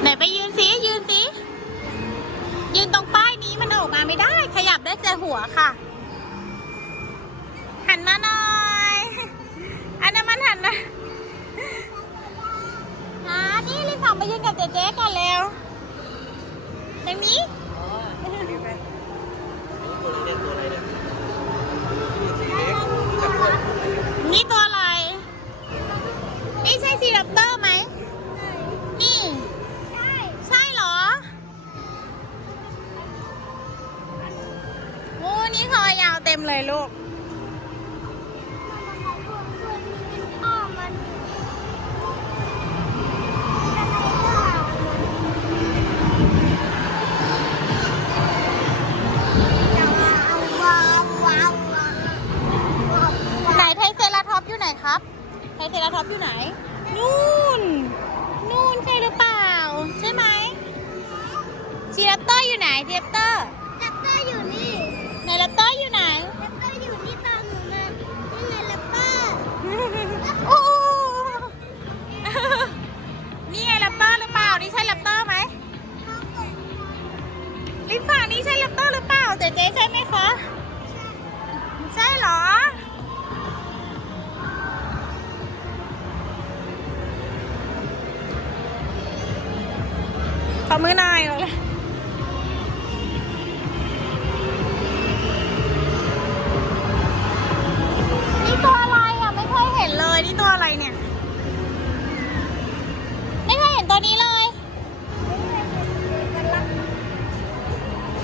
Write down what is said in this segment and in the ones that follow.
ไหนไปยืนสิยืนสิยืนตรงป้ายนี้มันออกมาไม่ได้ ขยับได้แต่หัวค่ะ หันมาหน่อยอันนั้นมันหันนะอ่านี่รีบสองไปยืนกับเจ๊เจ๊ก่อนเร็วตรงนี้ มเลยลูกพ่อมันว้าวว้าวว้าวไหนไทเซราท็อปส์อยู่ไหนครับ ไทเซราท็อปส์อยู่ไหน นู่น นู่นใช่หรือเปล่า ใช่ไหมซีรัปเตอร์อยู่ไหนซีรัปเตอร์แรปเตอร์ ใช่เหรอ ขอมือหน่อยเลยนี่ตัวอะไรอะ ไม่เคยเห็นเลย นี่ตัวอะไรเนี่ย ไม่เคยเห็นตัวนี้เลย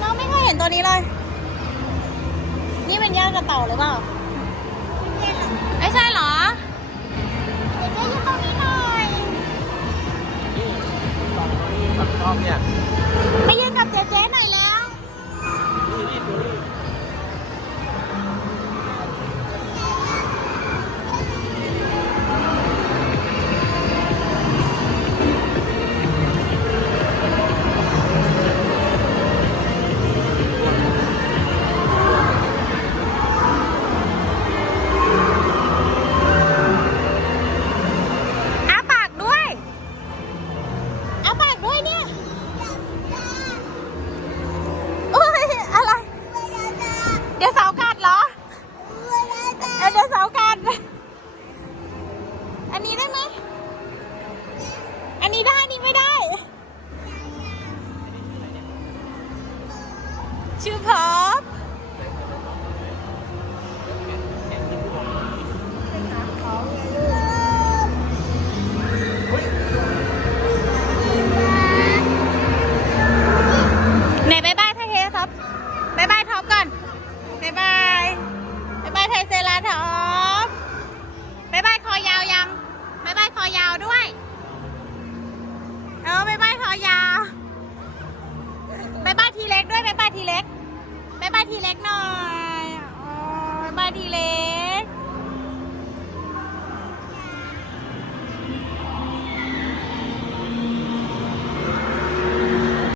น้องไม่เคยเห็นตัวนี้เลย นี่เป็นย่ากระเต่าหรือเปล่าไม่ใช่เหรอเดี๋ยวจะอยู่ตรงนี้หน่อยนี่สองตัวนี้กับชอบเนี่ย ชื่อพอบไหนบายบายไทยเทครับบายบายท็อปก่อนบายบายบายบายไทยเซราท็อปบายบายคอยาวยังบายบายคอยาวด้วย เออบายบายคอยาวบายาย ทีเล็กด้วยบายบายทีเล็กบายบายทีเล็กหน่อยอ๋อบายบายทีเล็